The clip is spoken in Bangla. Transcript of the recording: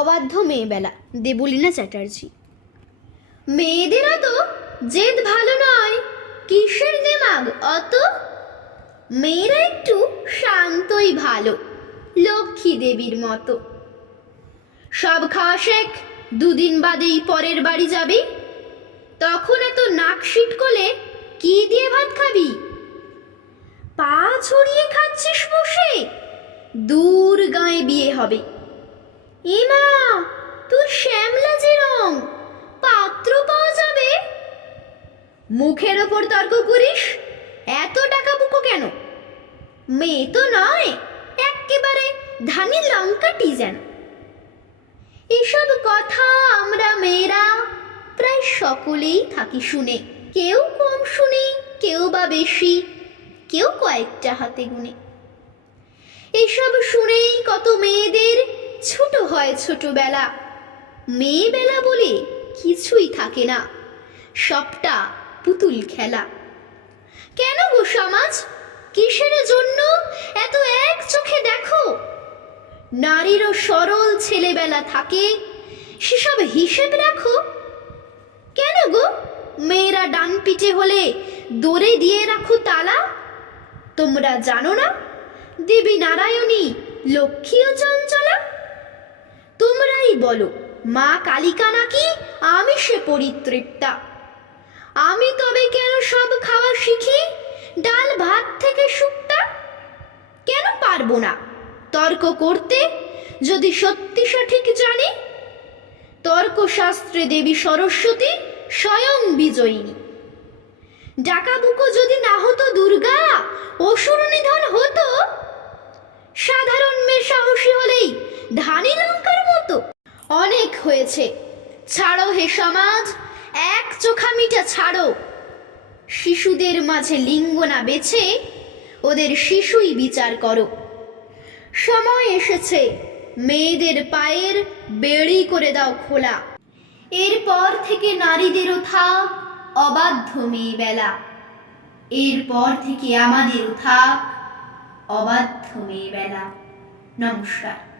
অবাধ্য মেয়েবেলা, দেবলীনা চ্যাটার্জি। মেয়েদের তো জেদ ভালো নয়। কিসের দেমাগ অত? মেয়েরা একটু শান্তই ভালো, লক্ষ্মী দেবীর মতো। সব খাওয়া শেখ, দুদিন বাদেই পরের বাড়ি যাবি। তখন এত নাক করলে কি দিয়ে ভাত খাবি? পা ছড়িয়ে খাচ্ছিস বসে, দূর গায়ে বিয়ে হবে। এমা তোর শ্যামলা যে রং, পাত্র পাওয়া যাবে? মুখের ওপর তর্ক করিস? এত টাকা বুকো কেন? মেয়ে তো নয় একেবারে ধানি লঙ্কাটি যেন। এসব কথা আমরা মেয়েরা প্রায় সকলেই থাকি শুনে। কেউ কম শুনে, কেউ বা বেশি, কেউ কয়েকটা হাতে গুনে। এসব শুনেই কত মেয়েদের ছোট হয় ছোটবেলা। মেয়েবেলা বলে কিছুই থাকে না। সবটা পুতুল খেলা। কেন গো সমাজ? কিসের জন্য এত এক চোখে দেখো? নারীরও সরল ছেলেবেলা থাকে, সেসব হিসেব রাখো। কেন গো? মেয়েরা ডান পিঠে হলে দৌড়ে দিয়ে রাখো তালা? তোমরা জানো না? দেবী নারায়ণী লক্ষ্মী ও চঞ্চলা বলো, মা কালিকা নাকি? আমি সে পরিতৃপ্তা। আমি তবে কেন সব খাওয়া শিখি? ডাল ভাত থেকে শুক্তা? কেন পারব না? তর্ক করতে যদি সত্যি সঠিক জানি? তর্কশাস্ত্রে দেবী সরস্বতী স্বয়ং বিজয়িনী। ডাকাবুকো যদি না হতো দুর্গা, অসুর নিধন হতো? সাধারণ মেয়ে সাহসী হলেই ধানি অনেক হয়েছে। ছাড়ো হে সমাজ, এক চোখামিটা ছাড়ো। শিশুদের মাঝে লিঙ্গ না বেছে, ওদের শিশুই বিচার করো। সময় এসেছে, মেয়েদের পায়ের বেড়ি করে দাও খোলা। এরপর থেকে নারীদেরও থাক অবাধ্য মেয়েবেলা। এরপর থেকে আমাদেরও থাক অবাধ্য মেয়ে বেলা নমস্কার।